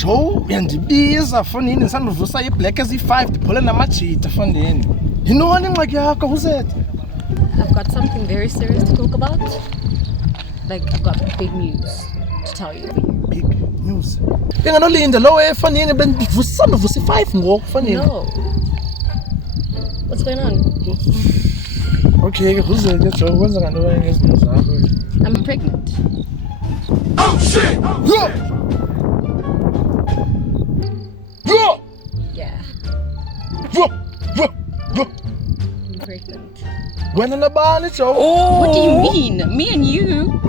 Joe, uyandibiza fonini sandovusa i-black ezi-5 ndiphole namajita fonini. Yintoni ingxaki yakho uzethe? I've got something very serious to talk about. Like, I've got big news to tell you. Big news? Inganolinda lowo efonini bendivusa i-5 ngoku fonini. No. What's going on? Okay, uzethe Joe, kwenza ngantoni ngezinto zakho? I'm pregnant. Oh shit! Yeah. I'm pregnant. When in the barn, it's all. Oh. What do you mean? Me and you?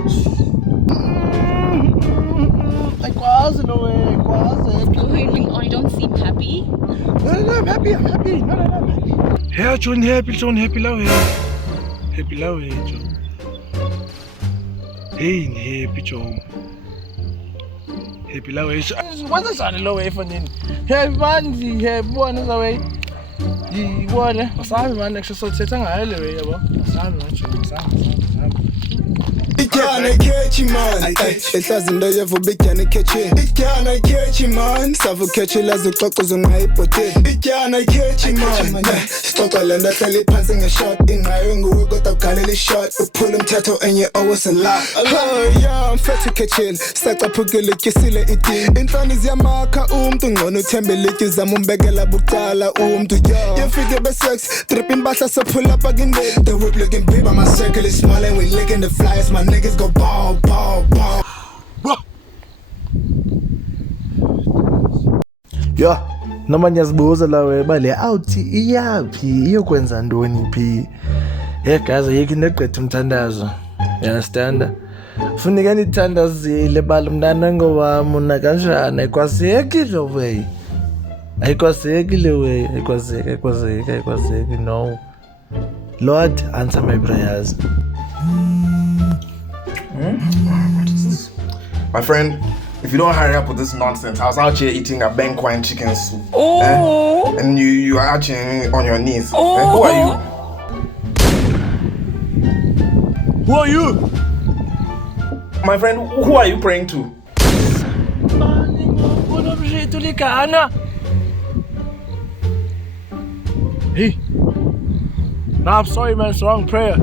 Quasi no way, quasi. What's going on? You don't seem happy. No, I'm happy. No, I'm happy. Yeah, John, happy, low here. Happy, low here, John. Hey, happy, John. Happy, low here. What's the sound low way for me? Happy, man, happy, one is away. Yibona asabi manje kusothetha ngayo le way yabo asabi manje asabi Ityana catchy man ehlazindo yevuba ityana catchy ityana catchy man savu catchy lazo xoxozo ngayipote ityana catchy man xoxa lenda hleli phansi ngeshot ingayo nguwe kodwa ugalela ishot uphula umthetho enye always a lie yeah I'm fat catchy sacaphukile kisile idini inhloni ziyamakha umuntu ngcono uthembele ikizama umbekela bucala umuntu yefike besex trip impahla so pull up again the whip looking big but my circle is small and we licking the flies my niggas go ball. Yo, noma ngiyazibuza la we bale out iyaphi iyokwenza ntoni phi? Hey guys, ayikho neqethe umthandazo. You understand? Funeka nithandazile bala mntana ngowami una kanjani ayikwazeki lo way. Ayikwazeki le way, ayikwazeki no. Lord, answer my prayers. My friend, if you don't hurry up with this nonsense, I was out here eating a benquine chicken soup. And you are actually on your knees. Who are you? Who are you? My friend, who are you praying to? Hey. No, I'm sorry, man. It's the wrong prayer.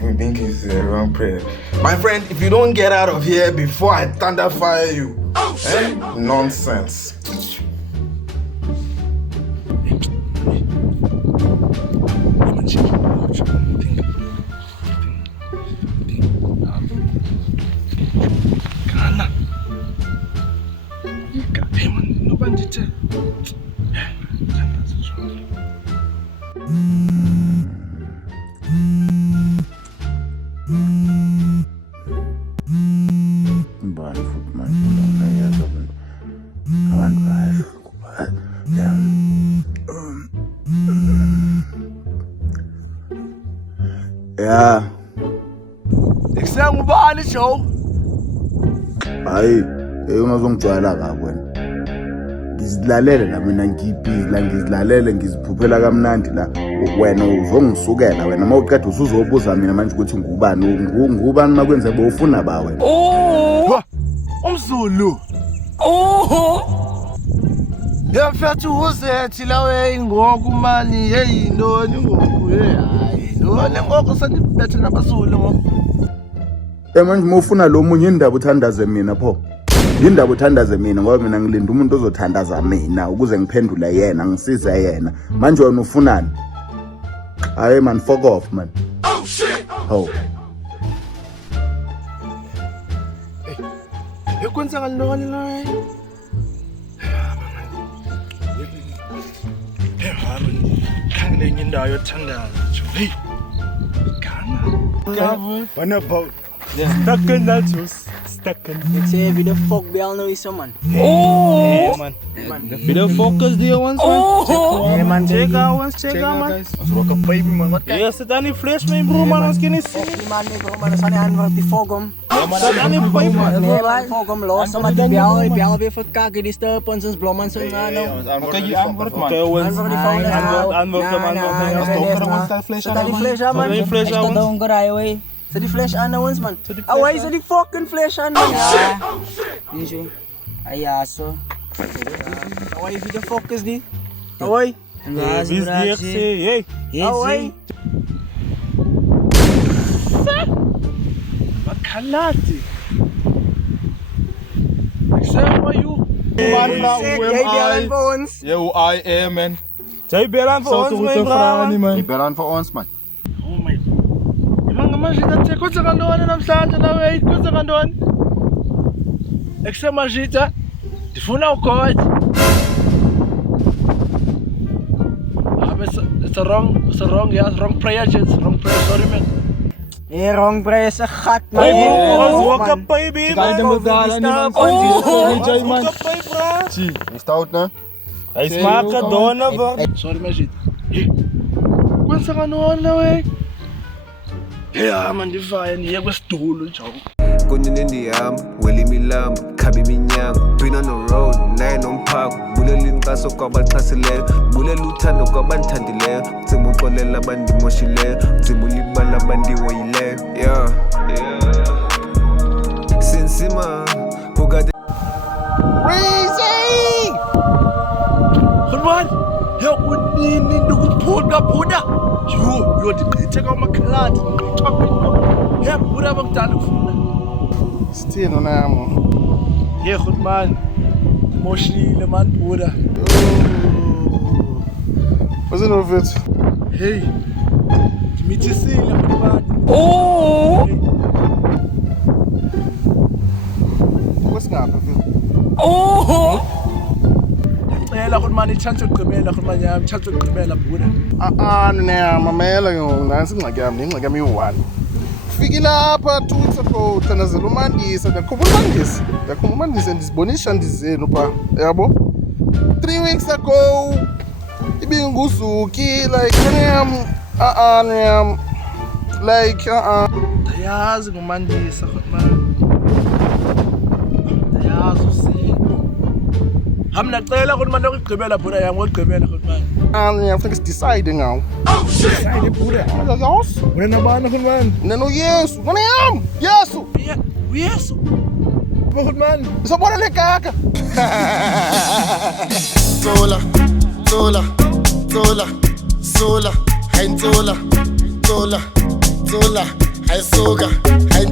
You think it's the wrong prayer. My friend, if you don't get out of here before I thunder fire you. Oh, shit. Nonsense. Hey man, no bandit. Yeah. Ngubani show? Hayi, ungazongijwayela kabi wena. Ngizilalele la mina ngizilalele ngiziphuphela kamnandi la wena uzongisukela wena mawuqeda usuzobuza mina manje ukuthi ngubani makwenze bofuna ba wena. Umzulu. Yafethu uzethi la we ngoku mani hey ndoni ngoku hayi ndoni ngoku sanibethe nabazulu ngoku. Manje mufuna lo munye indaba uthandaze mina pho. Indaba uthandaze mina ngoba mina ngilinda umuntu ozothandaza mina ukuze ngiphendule yena ngisize yena. Manje wena ufunani? Hayi man, fuck off man. Oh shit. Oh. Yekwenza ngantoni la we? Khangele enye indawo yothandaza. Hey. Kana. Banabo. Stuck in that juice. Stuck in. Let's say wie the fuck we all know is man. Yeah, man. Wie the focus do you want man? Yeah man, Check out man. As rock a baby man. What Ja, zit aan die fles mijn broer man, als je niet ziet. die man bro man, san aan op die fogom. Zit aan die pijp man. Nee man, fogom los, maar die bel weer verkakken die stup ons ons blom man so nou. Oké, je antwoord man. Antwoord die fles aan man. Die fles aan man. Zet die fles aan ons man. Oh, hij zet die fucking fles aan man. Ja. Ayaso. Away video focus di. Away. Bis die hey. Away. Makalati. Except for you. Jij voor ons. Yeah, who I am, man. Jij bellen voor ons, mijn Je man. bent aan voor ons, man. Oh my. Imanga manje dathe kwenza kantoni namhlanje nawe kwenza kantoni? Eksemajita ndifuna ugoja. It's a wrong prayer, gents. Wrong prayer, sorry man. Wrong press een gat man. Walk up, baby. Ga je de medalen niet, man. Hey, man. Zie. Je stout, ne? Hij smaakt Donovan. Sorry majita. Kwenza kantoni nawe? Yeah man, ndivaya niye kwesidulu nje. Kunye nendiyam, weli milam, khabi minyam. Been on the road, naye nomphako. Bulela inkaso kwabaxhasileyo, bulela uthando kwabandithandileyo. Ucimba uxolela abandimoshileyo, ucimba ulibala abandiwoyileyo. Yeah. Sinsima, bugade. Khulwan, he unini ndikuphunda phunda. Yo ndiqithe kwamakhaladi. He buda abakudala ufuna. Sithini namo? Ye Khulman. Moshile man buda. Onofefe. Hey. Mithisile Khulman. Kwesingapha mfethu? Ngicela Khulman i-chance yokugqibela Khulman yami, i-chance yokugqibela buda. Mamela ke ngoku nansi ingxaki yami iyi-1. Ufike lapha 2 weeks ago uthandazela umandisa, ndiyakhumbula umandisa ndizibona iishandi zenu phaa, yabo. 3 weeks ago ibinguzuki like Ndayazi ngumandisa Khulman. Ndayazi usiko. Ndacela Khulman lokugqibela buda yami, ngokugqibela Khulman. funeka sidicide ngawo. Sayide buda. Azazos Wena nabani Khulman? nenoyesu ngone yam yesu Uyesu. Khulman. sobona le kaka. Zola, hayi Zola, hayi suka, hayi